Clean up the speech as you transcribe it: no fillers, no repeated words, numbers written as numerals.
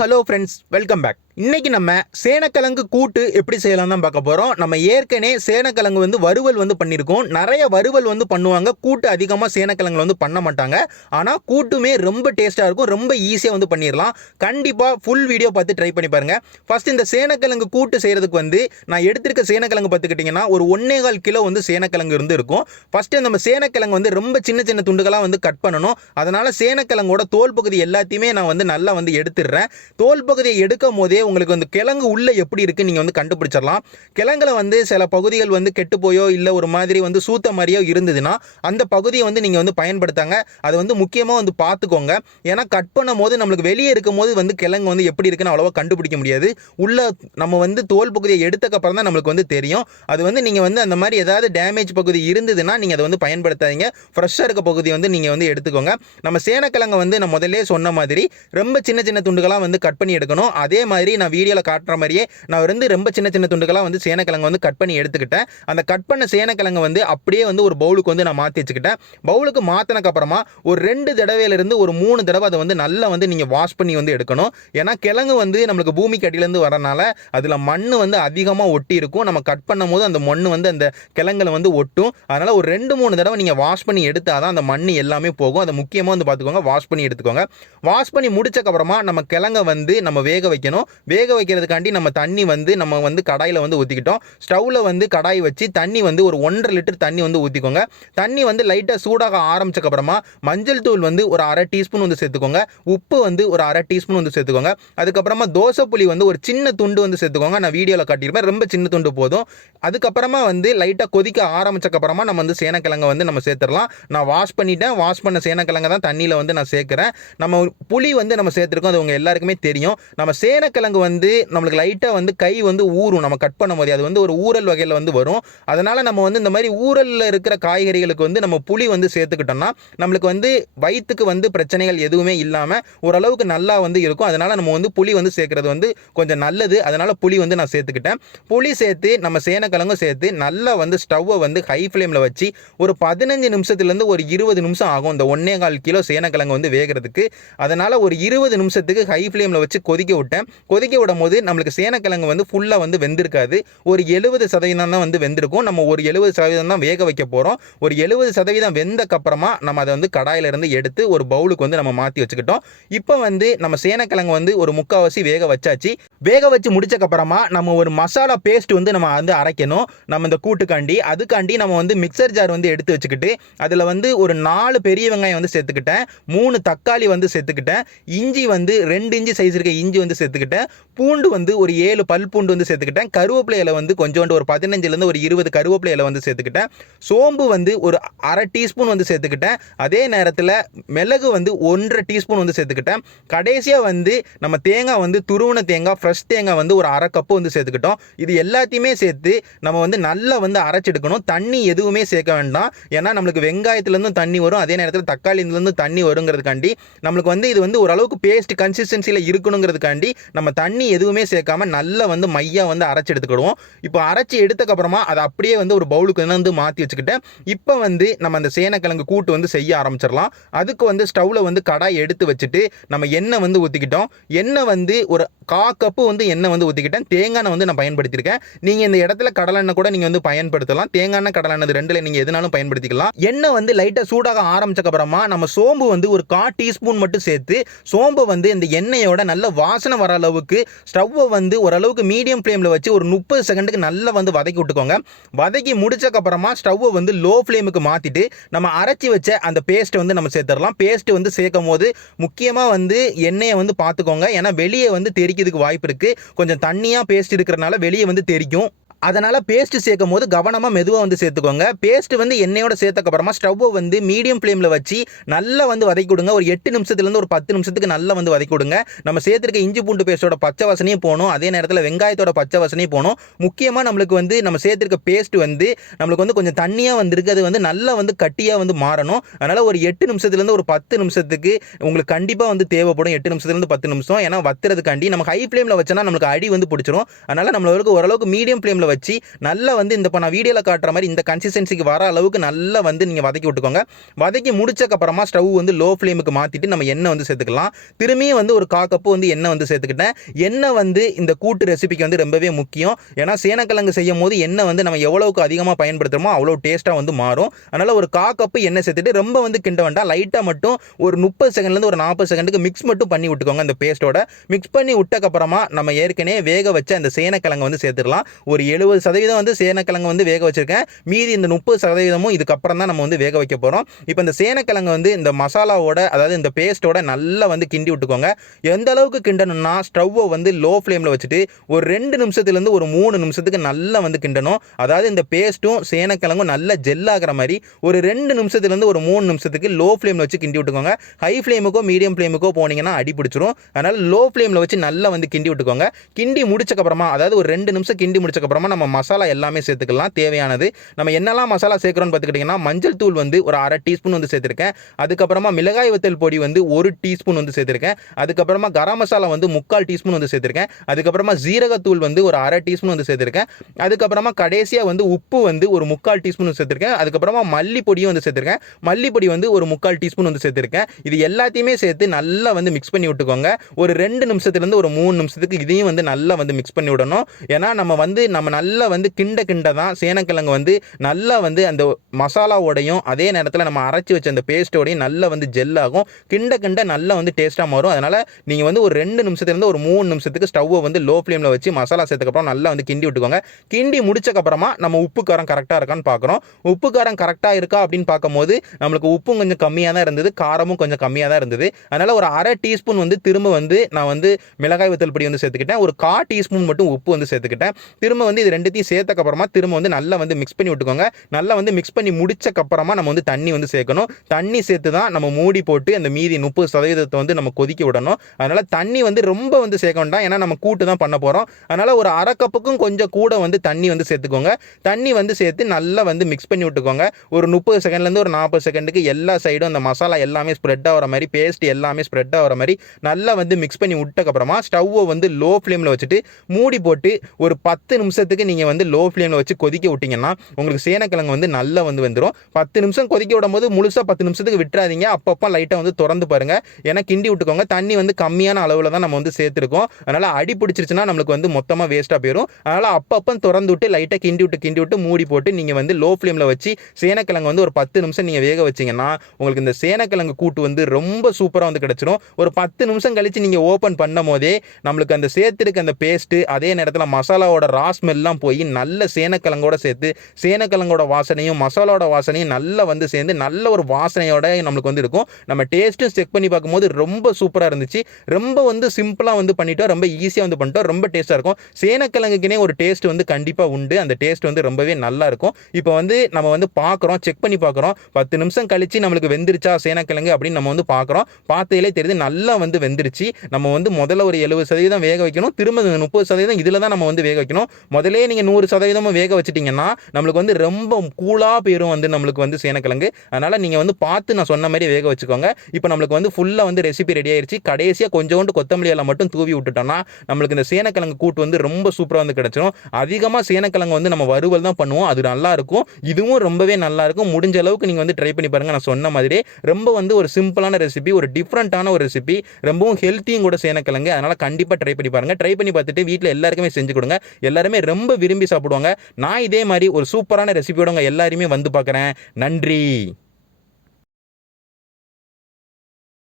Hello friends, welcome back. இன்னைக்கு நம்ம சேனக்கிழங்கு கூட்டு எப்படி செய்யலாம் தான் பார்க்க போகிறோம். நம்ம ஏற்கனவே சேனக்கிழங்கு வறுவல் பண்ணியிருக்கோம். நிறைய வறுவல் பண்ணுவாங்க, கூட்டு அதிகமாக சேனக்கிழங்குல பண்ண மாட்டாங்க. ஆனால் கூட்டுமே ரொம்ப டேஸ்ட்டாக இருக்கும், ரொம்ப ஈஸியாக பண்ணிடலாம். கண்டிப்பாக ஃபுல் வீடியோ பார்த்து ட்ரை பண்ணி பாருங்கள். ஃபர்ஸ்ட் இந்த சேனக்கிழங்கு கூட்டு செய்கிறதுக்கு நான் எடுத்திருக்க சேனக்கிழங்கு பார்த்துக்கிட்டிங்கன்னா ஒரு 1.25 கிலோ சேனக்கிழங்கு இருக்கும். ஃபர்ஸ்ட் நம்ம சேனக்கிழங்கு ரொம்ப சின்ன சின்ன துண்டுகளாக கட் பண்ணணும். அதனால் சேனக்கிழங்கோட தோல் பகுதி எல்லாத்தையுமே நான் நல்லா எடுத்துடுறேன். தோல் பகுதியை எடுக்கும் போதே உங்களுக்கு கிழங்கு உள்ள எப்படி இருக்கு நீங்க கண்டுபிடிச்சிடலாம். கிழங்குல சில பகுதிகள் கெட்டு போயோ இல்ல ஒரு மாதிரி சூத்த மாதிரியோ இருந்ததுன்னா அந்த பகுதியை நீங்க பயன்படுத்தாங்க. அது முக்கியமா பார்த்துக்கோங்க. ஏன்னா கட் பண்ணும் போது நம்மளுக்கு வெளியே இருக்கும் போது கிழங்கு எப்படி இருக்குன்னு அவ்வளவா கண்டுபிடிக்க முடியாது. உள்ள நம்ம தோல் பகுதியை எடுத்தக்க அப்புறம் தான் நம்மளுக்கு தெரியும். அது நீங்க அந்த மாதிரி ஏதாவது டேமேஜ் பகுதி இருந்ததுன்னா நீங்க அதை பயன்படுத்தாதீங்க. ஃப்ரெஷ்ஷா இருக்க பகுதி நீங்க எடுத்துக்கோங்க. நம்ம சேனக்கிழங்கு நான் முதல்ல சொன்ன மாதிரி ரொம்ப சின்ன சின்ன துண்டுகளா கட் பண்ணி எடுக்கணும். அதே மாதிரி நான் வீடியோல காட்டுற மாதிரியே நான் ரொம்ப சின்ன சின்ன துண்டுகளா சேனக்கிழங்கு கட் பண்ணி எடுத்துக்கிட்டேன். அந்த கட் பண்ண சேனக்கிழங்கு அப்படியே ஒரு பவுலுக்கு நான் மாற்றி வச்சுக்கிட்டேன். பவுலுக்கு மாற்றினக்கு அப்புறமா ஒரு 2 தடவையிலிருந்து ஒரு 3 தடவை அதை நல்லா நீங்க வாஷ் பண்ணி எடுக்கணும். ஏன்னா கிழங்கு நம்மளுக்கு பூமிக்கு அடியிலேருந்து வரனால அதில் மண் அதிகமாக ஒட்டி இருக்கும். நம்ம கட் பண்ணும் போது அந்த மண் அந்த கிழங்குல ஒட்டும். அதனால ஒரு 2-3 தடவை நீங்க வாஷ் பண்ணி எடுத்தாதான் அந்த மண் எல்லாமே போகும். அதை முக்கியமாக பார்த்துக்கோங்க, வாஷ் பண்ணி எடுத்துக்கோங்க. வாஷ் பண்ணி முடிச்சக்கு அப்புறமா நம்ம கிழங்க நம்ம வேக வைக்கணும். வேக வைக்கிறதுக்காண்டி நம்ம தண்ணி நம்ம கடாயில ஊற்றிக்கிட்டோம். ஸ்டவ்ல கடாய் வச்சு தண்ணி ஒரு 1.5 லிட்டர் தண்ணி ஊற்றிக்கோங்க. தண்ணி லைட்டாக சூடாக ஆரம்பிச்சக்கு அப்புறமா மஞ்சள் தூள் ஒரு 1/2 டீஸ்பூன் சேர்த்துக்கோங்க. உப்பு ஒரு 1/2 டீஸ்பூன் சேர்த்துக்கோங்க. அதுக்கப்புறமா தோசை புளி ஒரு சின்ன துண்டு சேர்த்துக்கோங்க. நான் வீடியோவில் காட்டியிருப்பேன், ரொம்ப சின்ன துண்டு போதும். அதுக்கப்புறமா லைட்டாக கொதிக்க ஆரம்பிச்சக்கு அப்புறமா நம்ம சேனக்கிழங்க நம்ம சேர்த்துடலாம். நான் வாஷ் பண்ணிட்டேன். வாஷ் பண்ண சேனக்கிழங்க தான் தண்ணியில் நான் சேர்க்குறேன். நம்ம புளி நம்ம சேர்த்துருக்கோம், அது உங்க எல்லாருக்குமே தெரியும். நம்ம சேனக்கிழங்கு நம்மளுக்கு லைட்டாக கை ஊறும். நம்ம கட் பண்ணும் போது அது ஒரு ஊறல் வகையில் வரும். அதனால நம்ம இந்த மாதிரி ஊறல்ல இருக்கிற காய்கறிகளுக்கு நம்ம புளி சேர்த்துக்கிட்டோம்னா நம்மளுக்கு வயிற்றுக்கு பிரச்சனைகள் எதுவுமே இல்லாமல் ஓரளவுக்கு நல்லா இருக்கும். அதனால நம்ம புளி சேர்க்கறது கொஞ்சம் நல்லது. அதனால புளி நான் சேர்த்துக்கிட்டேன். புளி சேர்த்து நம்ம சேனக்கிழங்கு சேர்த்து நல்லா ஸ்டவ்வை ஹை ஃப்ளேமில் வச்சு ஒரு 15 நிமிஷத்துலேருந்து ஒரு 20 நிமிஷம் ஆகும் இந்த 1.25 கிலோ சேனக்கிழங்கு வேகிறதுக்கு. அதனால ஒரு 20 நிமிஷத்துக்கு ஹை ஃப்ளேமில் வச்சு கொதிக்க விட்டேன். கொதிக்க விடும் போது நம்மளுக்கு சேனக்கிழங்கு ஃபுல்லாக வெந்திருக்காது. ஒரு 70% தான் வெந்திருக்கும். நம்ம ஒரு 70% தான் வேக வைக்க போகிறோம். ஒரு 70% வெந்தக்கப்புறமா நம்ம அதை கடாயிலிருந்து எடுத்து ஒரு பவுலுக்கு நம்ம மாற்றி வச்சுக்கிட்டோம். இப்போ நம்ம சேனக்கிழங்கு ஒரு முக்கால்வாசி வேக வச்சாச்சு. வேக வச்சு முடிச்சக்கப்புறமா நம்ம ஒரு மசாலா பேஸ்ட் நம்ம அரைக்கணும். நம்ம இந்த கூட்டுக்காண்டி அதுக்காண்டி நம்ம மிக்சர் ஜார் எடுத்து வச்சுக்கிட்டு அதில் ஒரு 4 பெரிய வெங்காயம் சேர்த்துக்கிட்டேன். 3 தக்காளி சேர்த்துக்கிட்டேன். இஞ்சி 2 இன்ச்சு சைஸ் இருக்க இஞ்சி சேர்த்துக்கிட்டேன். பூண்டு ஒரு 7 பல் பூண்டு சேர்த்துக்கிட்டேன். கருவேப்பிலை இலை கொஞ்சோண்டு ஒரு 15லேருந்து ஒரு 20 கருவேப்பிலை இலை சேர்த்துக்கிட்டேன். சோம்பு ஒரு 1/2 டீஸ்பூன் சேர்த்துக்கிட்டேன். அதே நேரத்தில் மிளகு 1.5 டீஸ்பூன் சேர்த்துக்கிட்டேன். கடைசியாக நம்ம தேங்காய் துருவன தேங்காய், ஃப்ரெஷ் தேங்காய் ஒரு 1/2 கப்பு சேர்த்துக்கிட்டோம். இது எல்லாத்தையுமே சேர்த்து நம்ம நல்லா அரைச்செடுக்கணும். தண்ணி எதுவுமே சேர்க்க வேண்டாம். ஏன்னா நம்மளுக்கு வெங்காயத்துலேருந்து தண்ணி வரும், அதே நேரத்தில் தக்காளியிலேருந்து தண்ணி வருங்கிறதுக்காண்டி நம்மளுக்கு இது ஓரளவுக்கு பேஸ்ட் கன்சிஸ்டன்சியில் இருக்கணுங்கிறதுக்காண்டி நம்ம தண்ணி எதுவுமே சேர்க்காம நல்லா மையா அரைச்சி எடுத்துக்கிடுவோம். இப்போ அரைச்சி எடுத்தக்கப்புறமா அதை அப்படியே ஒரு பவுலுக்கு மாற்றி வச்சுக்கிட்டேன். இப்போ நம்ம அந்த சேனக்கிழங்கு கூட்டு செய்ய ஆரம்பிச்சிடலாம். அதுக்கு ஸ்டவ்வில் கடாய் எடுத்து வச்சுட்டு நம்ம எண்ணெய் ஊற்றிக்கிட்டோம். எண்ணெய் ஒரு 1/4 கப்பு எண்ணெய் ஊற்றிக்கிட்டேன். தேங்காய் நான் பயன்படுத்தியிருக்கேன். நீங்கள் இந்த இடத்துல கடலெண்ணெய் கூட நீங்கள் பயன்படுத்தலாம். தேங்காய் கடலெண்ணெய் ரெண்டில் நீங்கள் எதுனாலும் பயன்படுத்திக்கலாம். எண்ணெய் லைட்டாக சூடாக ஆரம்பிச்சக்கப்புறமா நம்ம சோம்பு ஒரு 1/4 டீஸ்பூன் மட்டும் சேர்த்து சோம்பு இந்த எண்ணெயோட நல்ல வாசனை வர அளவுக்கு ஸ்டவ்வை ஓரளவுக்கு மீடியம் ஃப்ளேமில் வச்சு ஒரு 30 செகண்டுக்கு நல்லா வதக்கி விட்டுக்கோங்க. வதக்கி முடிச்சக்கப்புறமா ஸ்டவ்வை லோ ஃப்ளேமுக்கு மாற்றிட்டு நம்ம அரைச்சி வச்ச அந்த பேஸ்ட்டை நம்ம சேர்த்துடலாம். பேஸ்ட் சேர்க்கும் போது முக்கியமாக எண்ணெயை பார்த்துக்கோங்க. ஏன்னா வெளியே தெரிக்கிறதுக்கு வாய்ப்பு இருக்குது. கொஞ்சம் தண்ணியாக பேஸ்ட் இருக்கிறனால வெளியே தெரிக்கும். அதனால் பேஸ்ட் சேர்க்கும் போது கவனமாக மெதுவாக சேர்த்துக்கோங்க. பேஸ்ட் எண்ணெயோட சேர்த்தக்கப்புறமா ஸ்டவ்வை மீடியம் ஃப்ளேமில் வச்சு நல்லா வதக்கி கொடுங்க. ஒரு 8 நிமிஷத்துலேருந்து ஒரு 10 நிமிஷத்துக்கு நல்லா வதக்கி கொடுங்க. நம்ம சேர்த்துருக்க இஞ்சி பூண்டு பேஸ்ட்டோட பச்சை வாசனையும் போகணும், அதே நேரத்தில் வெங்காயத்தோட பச்சை வாசனையும் போகணும். முக்கியமாக நம்மளுக்கு நம்ம சேர்த்துருக்க பேஸ்ட் நம்மளுக்கு கொஞ்சம் தண்ணியாக இருக்குது. அது நல்லா கட்டியாக மாறணும். அதனால் ஒரு 8 நிமிஷத்துலேருந்து ஒரு 10 நிமிஷத்துக்கு உங்களுக்கு கண்டிப்பாக தேவைப்படும். 8 நிமிஷத்துலேருந்து 10 நிமிஷம். ஏன்னா வத்துறதுக்காண்டி நம்ம ஹை ஃப்ளேமில் வச்சோன்னா நம்மளுக்கு அடி பிடிச்சிரும். அதனால் நம்மளுக்கு ஓரளவுக்கு மீடியம் ஃப்ளேமில் ஃப்ளேமில் வச்சு நல்லா வந்து இந்த இப்போ நான் வீடியோவில் காட்டுற மாதிரி இந்த கன்சிஸ்டன்சிக்கு வர அளவுக்கு நல்லா வந்து நீங்கள் வதக்கி விட்டுக்கோங்க. வதக்கி முடிச்சக்கப்புறமா ஸ்டவ் வந்து லோ ஃப்ளேமுக்கு மாற்றிட்டு நம்ம எண்ணெய் வந்து சேர்த்துக்கலாம். திரும்பியும் வந்து ஒரு 1/4 கப்பு வந்து எண்ணெய் வந்து சேர்த்துக்கிட்டேன். எண்ணெய் வந்து இந்த கூட்டு ரெசிபிக்கு வந்து ரொம்பவே முக்கியம். ஏன்னா சேனக்கிழங்கு செய்யும் போது எண்ணெய் வந்து நம்ம எவ்வளவுக்கு அதிகமாக பயன்படுத்துகிறோமோ அவ்வளோ டேஸ்ட்டாக வந்து மாறும். அதனால் ஒரு 1/4 கப்பு எண்ணெய் சேர்த்துட்டு ரொம்ப வந்து கிண்ட வேண்டாம். லைட்டாக மட்டும் ஒரு 30 செகண்ட்லேருந்து ஒரு 40 செகண்டுக்கு மிக்ஸ் மட்டும் பண்ணி விட்டுக்கோங்க. அந்த பேஸ்ட்டோட மிக்ஸ் பண்ணி விட்டக்கப்புறமா நம்ம ஏற்கனவே வேக வச்ச அந்த சேனக்கிழங்கு வந்து சேர்த்துடலாம். ஒரு 70% வந்து சேனக்கிழங்கு வந்து வேக வச்சிருக்கேன். மீதி இந்த 30% இதுக்கப்புறம் தான் நம்ம வந்து வேக வைக்க போகிறோம். இப்போ இந்த சேனக்கிழங்கு வந்து இந்த மசாலாவோட அதாவது இந்த பேஸ்ட்டோட நல்லா வந்து கிண்டி விட்டுக்கோங்க. எந்த அளவுக்கு கிண்டணும்னா ஸ்டவ்வை வந்து லோ ஃப்ளேமில் வச்சுட்டு ஒரு 2 நிமிஷத்துலேருந்து ஒரு 3 நிமிஷத்துக்கு நல்லா வந்து கிண்டணும். அதாவது இந்த பேஸ்ட்டும் சேனக்கிழங்கும் நல்லா ஜெல் ஆகிற மாதிரி ஒரு 2 நிமிஷத்துலேருந்து ஒரு 3 நிமிஷத்துக்கு லோ ஃப்ளேமில் வச்சு கிண்டி விட்டுக்கோங்க. ஹை ஃப்ளேமுக்கோ மீடியம் ஃப்ளேமுக்கோ போனீங்கன்னா அடி பிடிச்சிரும். அதனால் லோ ஃப்ளேமில் வச்சு நல்லா வந்து கிண்டி விட்டுக்கோங்க. கிண்டி முடிச்சக்கப்புறமா அதாவது ஒரு 2 நிமிஷம் கிண்டி முடிச்சக்கப்புறமா நம்ம மசாலா எல்லாமே சேர்த்துக்கலாம். தேவையானது நம்ம என்னெல்லாம் மசாலா சேர்க்குறோன்னு பார்த்துக்கிட்டிங்கன்னா மஞ்சள் தூள் வந்து ஒரு 1/2 டீஸ்பூன் வந்து சேர்த்துருக்கேன். அதுக்கப்புறமா மிளகாய் வத்தல் பொடி வந்து 1 டீஸ்பூன் வந்து சேர்த்துருக்கேன். அதுக்கப்புறமா கரம் மசாலா வந்து 3/4 டீஸ்பூன் வந்து சேர்த்துருக்கேன். அதுக்கப்புறமா ஜீரகத்தூள் வந்து ஒரு 1/2 டீஸ்பூன் வந்து சேர்த்துருக்கேன். அதுக்கப்புறமா கடைசியாக வந்து உப்பு வந்து ஒரு 3/4 டீஸ்பூன் சேர்த்துருக்கேன். அதுக்கப்புறமா மல்லிப்பொடியும் வந்து சேர்த்துருக்கேன். மல்லிப்பொடி வந்து ஒரு 3/4 டீஸ்பூன் வந்து சேர்த்துருக்கேன். இது எல்லாத்தையுமே சேர்த்து நல்லா வந்து மிக்ஸ் பண்ணி விட்டுக்கோங்க. ஒரு 2 நிமிஷத்துலேருந்து ஒரு 3 நிமிஷத்துக்கு இதையும் வந்து நல்லா வந்து மிக்ஸ் பண்ணி விடணும். ஏன்னா நம்ம நல்லா வந்து கிண்ட தான் சேனக்கிழங்கு வந்து நல்லா வந்து அந்த மசாலாவோடையும் அதே நேரத்தில் நம்ம அரைச்சி வச்ச அந்த பேஸ்ட்டோடையும் நல்லா வந்து ஜெல் ஆகும். கிண்ட நல்லா வந்து டேஸ்ட்டாக மாறும். அதனால் நீங்கள் வந்து ஒரு 2 நிமிஷத்துலேருந்து ஒரு 3 நிமிஷத்துக்கு ஸ்டவ்வை வந்து லோ ஃப்ளேமில் வச்சு மசாலா சேர்த்துக்கப்புறம் நல்லா வந்து கிண்டி விட்டுக்கோங்க. கிண்டி முடிச்சக்கப்புறமா நம்ம உப்பு காரம் கரெக்டாக இருக்கான்னு பார்க்குறோம். உப்பு காரம் கரெக்டாக இருக்கா அப்படின்னு பார்க்கும்போது நம்மளுக்கு உப்பும் கொஞ்சம் கம்மியாக தான் இருந்தது, காரமும் கொஞ்சம் கம்மியாக தான் இருந்தது. அதனால் ஒரு 1/2 டீஸ்பூன் வந்து திரும்ப வந்து நான் வந்து மிளகாய் வத்தல் பொடி வந்து சேர்த்துக்கிட்டேன். ஒரு 1/4 டீஸ்பூன் மட்டும் உப்பு வந்து சேர்த்துக்கிட்டேன். திரும்ப வந்து இது ரெண்டுத்தையும் சேர்த்தக்கப்புறமா திரும்ப வந்து நல்லா வந்து மிக்ஸ் பண்ணி விட்டுக்கோங்க. நல்லா வந்து மிக்ஸ் பண்ணி முடிச்சக்கப்புறமா நம்ம வந்து தண்ணி வந்து சேர்க்கணும். தண்ணி சேர்த்து தான் நம்ம மூடி போட்டு அந்த மீதி 30% வந்து நம்ம கொதிக்க விடணும். அதனால் தண்ணி வந்து ரொம்ப வந்து சேர்க்க வேண்டாம். ஏன்னா நம்ம கூட்டு தான் பண்ண போகிறோம். அதனால் ஒரு 1/2 கப்புக்கும் கொஞ்சம் கூட வந்து தண்ணி வந்து சேர்த்துக்கோங்க. தண்ணி வந்து சேர்த்து நல்லா வந்து மிக்ஸ் பண்ணி விட்டுக்கோங்க. ஒரு 30 செகண்ட்லேருந்து ஒரு 40 செகண்டுக்கு எல்லா சைடும் அந்த மசாலா எல்லாமே ஸ்ப்ரெட் ஆகிற மாதிரி பேஸ்ட் எல்லாமே ஸ்ப்ரெட் ஆகிற மாதிரி நல்லா வந்து மிக்ஸ் பண்ணி விட்டக்கப்புறமா ஸ்டவ்வை வந்து லோ ஃப்ளேமில் வச்சுட்டு மூடி போட்டு ஒரு 10 நிமிஷத்துக்கு நீங்கள் வந்து லோ ஃப்ளேமில் வச்சு கொதிக்க விட்டிங்கன்னா உங்களுக்கு சேனக்கிழங்கு வந்து நல்லா வந்து வந்துடும். 10 நிமிஷம் கொதிக்க விடும்போது முழுசாக 10 நிமிஷத்துக்கு விட்டுறாதீங்க. அப்பப்போ லைட்டாக வந்து திறந்து பாருங்கள். ஏன்னா கிண்டி விட்டுக்கோங்க. தண்ணி வந்து கம்மியான அளவில் தான் நம்ம வந்து சேர்த்துருக்கோம். அதனால் அடி பிடிச்சிருச்சுன்னா நம்மளுக்கு வந்து மொத்தமாக வேஸ்ட்டாக போயிடும். அதனால் அப்பப்போ திறந்து விட்டு லைட்டாக கிண்டி விட்டு மூடி போட்டு நீங்கள் வந்து லோ ஃப்ளேமில் வச்சு சேனக்கிழங்கு வந்து ஒரு 10 நிமிஷம் நீங்கள் வேக வச்சிங்கன்னா உங்களுக்கு இந்த சேனக்கிழங்கு கூட்டு வந்து ரொம்ப சூப்பராக வந்து கிடச்சிரும். ஒரு 10 நிமிஷம் கழித்து நீங்கள் ஓப்பன் பண்ணும் போதே நம்மளுக்கு அந்த சேர்த்துருக்கு அந்த பேஸ்ட்டு அதே நேரத்தில் மசாலாவோட ராஸ்மெல்லாம் போய் நல்ல சேனக்கிழங்கோட சேர்த்து சேனக்கிழங்கோட வாசனையும் மசாலாவோட வாசனையும் நல்லா வந்து சேர்ந்து நல்ல ஒரு வாசனையோட நம்மளுக்கு வந்து இருக்கும். நம்ம டேஸ்ட்டும் செக் பண்ணி பார்க்கும்போது ரொம்ப சூப்பராக இருந்துச்சு. ரொம்ப வந்து சிம்பிளாக வந்து பண்ணிட்டோம். ரொம்ப ஈஸியாக வந்து பண்ணிட்டோம். ரொம்ப டேஸ்ட்டாக இருக்கும். சேனக்கிழங்குக்குனே ஒரு டேஸ்ட் வந்து கண்டிப்பாக உண்டு. அந்த டேஸ்ட் வந்து ரொம்பவே நல்லா இருக்கும். இப்போ வந்து நம்ம வந்து பார்க்குறோம், செக் பண்ணி பார்க்குறோம். 10 நிமிஷம் கழிச்சு நம்மளுக்கு வெந்துருச்சா சேனக்கிழங்கு அப்படின்னு நம்ம வந்து பார்க்குறோம். பார்த்ததிலே தெரியுது நல்லா வந்து வெந்துருச்சு. நம்ம வந்து முதல்ல ஒரு 70% வேக வைக்கணும். திரும்ப 30% இதில் தான் நம்ம வந்து வேக வைக்கணும். முதலே நீங்கள் 100% வேக வச்சிட்டிங்கன்னா நம்மளுக்கு வந்து ரொம்ப கூலாக போயிடும் வந்து நம்மளுக்கு வந்து சேனக்கிழங்கு. அதனால் நீங்கள் வந்து பார்த்து நான் சொன்ன மாதிரி வேக வச்சுக்கோங்க. இப்போ நம்மளுக்கு வந்து ஃபுல்லாக வந்து ரெசிபி ரெடி ஆயிடுச்சு. கடைசியாக கொஞ்சோண்டு கொத்தமல்லி எல்லாம் மட்டும் தூவி விட்டுட்டோம்னா நம்மளுக்கு இந்த சேனக்கிழங்கு கூட்டு வந்து ரொம்ப சூப்பராக வந்து கிடச்சிரும். அதிகமாக சேனக்கிழங்கு வந்து நம்ம வறுவல் தான் பண்ணுவோம். அது நல்லா இருக்கும். இதுவும் ரொம்பவே நல்லா இருக்கும். முடிஞ்ச அளவுக்கு நீங்கள் வந்து ட்ரை பண்ணி பாருங்கள். நான் சொன்ன மாதிரி ரொம்ப வந்து ஒரு சிம்பிளான ரெசிபி, ஒரு டிஃப்ரெண்ட்டான ஒரு ரெசிபி, ரொம்பவும் ஹெல்த்தியும் கூட சேனக்கிழங்கு. அதனால் கண்டிப்பாக ட்ரை பண்ணி பாருங்கள். ட்ரை பண்ணி பார்த்துட்டு வீட்டில் எல்லாருக்குமே செஞ்சு கொடுங்க. எல்லாருமே ரொம்ப விரும்பி சாப்பிடுவாங்க. நான் இதே மாதிரி ஒரு சூப்பரான ரெசிபியோட உங்கள் எல்லாருமே வந்து பார்க்குறேன். நன்றி.